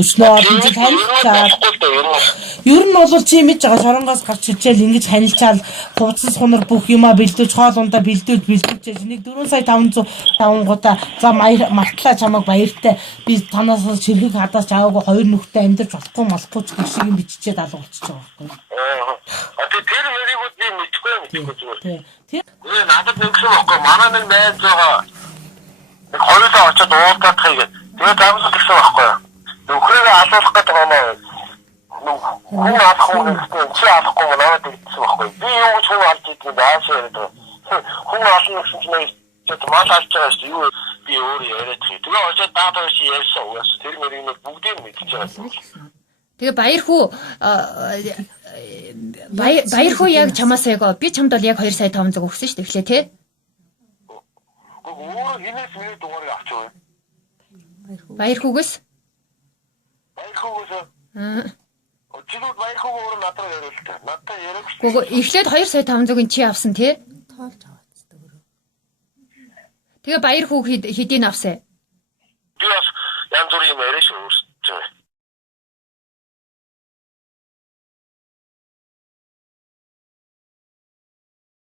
өснөө олон жил танилцаад. Ер нь бол чи мэдж байгаа шоронгоос гарч ичээл ингэж танилцаал хувцас хунар бүх юмаа бэлдүүж хоол ундаа бэлдүүж нэг 4 сая 500 давангуудаа за мартлаа чамайг баяртай би танаас ширхэг хадаас аваагүй хоёр нүхтэй амьдарч болохгүй ч гэх шиг юм биччихээд алга болчихж байгаа байхгүй. Тэр мөрийгүүд би мэдгүй зүгээр. Тэгээ надад нэгсэн байхгүй манай нэг найз байгаа. Нэг хоёулаа очиод уудаад хайгээд тэгээ давсан гэсэн байхгүй. Нөхрөө алуулах гэдэг юм аа. Хүн алахгүй гэсэн чи алахгүй надад гэсэн байхгүй. Би юу ч хүн алж идэх юм бааш яриад. Хүн ална гэсэн чинь тэгээд мал алж байгаа шүү юу би өөрөө яриад байгаа. Тэгээ очиод даадаа чи ярьсан уус тэр мөрийг бүгдийг мэдчихэж байгаа. Тэгээ баяр хүү яг чамаас яг би чамд бол яг 2 сая 500 өгсөн шүү дээ эхлээ тий. Өөр хинээс миний дугаарыг авчихваа. Баяр хүүгээс? Чигүүд баяр хүү өөр надад яриултаа. Надад яриагч. Эхлээд 2 сая 500-ыг чи авсан тий? Тоолж авааддаг өөрөө. Тэгээ баяр хүү хэдийн авсан? Би бас янз бүрийн юм яриаш өөр